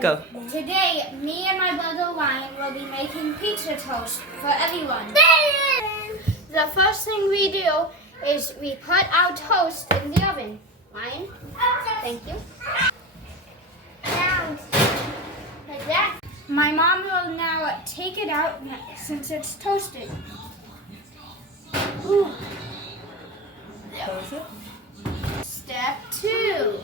Go. Today, me and my brother Ryan will be making pizza toast for everyone. The first thing we do is we put our toast in the oven. Ryan, thank you. Like that. My mom will now take it out since it's toasted. Ooh. Close it. Step 2.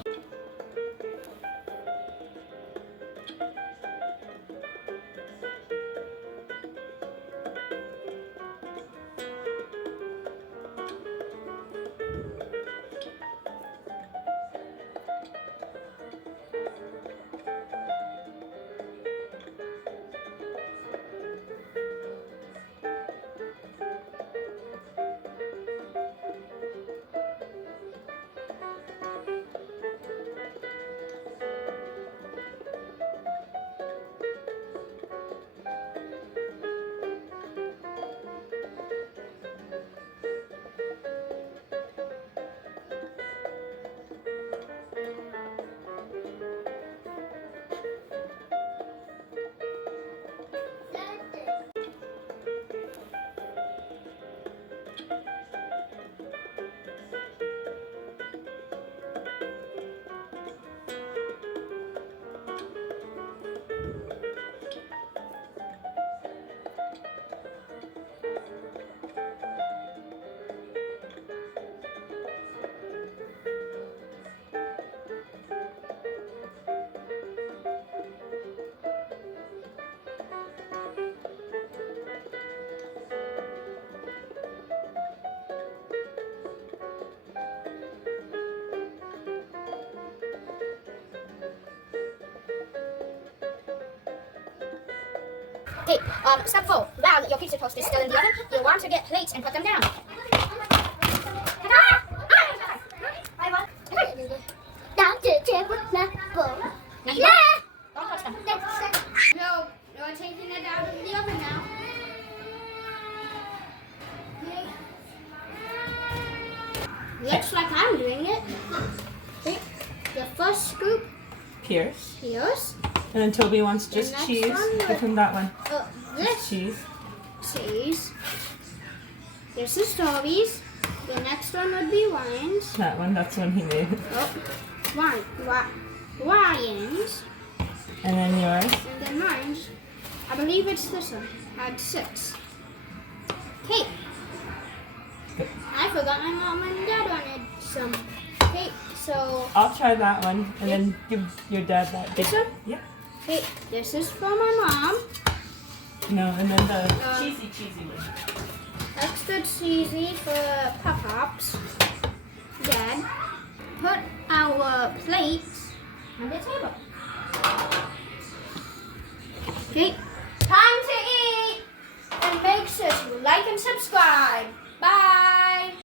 Okay, step 4. While your pizza toast is still in the oven, you'll want to get plates and put them down. Don't touch them. No, you're taking it out of the oven now. Okay. Looks like I'm doing it. Okay. The first scoop, Pierce. here's. And then Toby wants The just next cheese. one Give him that one. This Cheese. cheese. This is Toby's. The next one would be Ryan's. That one. That's one he made. Oh, Ryan's. And then yours. And then mine's. I believe it's this one. I had 6. Okay. Good. I forgot my mom and dad wanted some. Okay, so. I'll try that one, and then give your dad that. This one? Yeah. Okay, this is for my mom. No, and then the cheesy one. Extra cheesy for Pop-Pops. Dad, put our plates on the table. Okay, time to eat! And make sure to like and subscribe. Bye!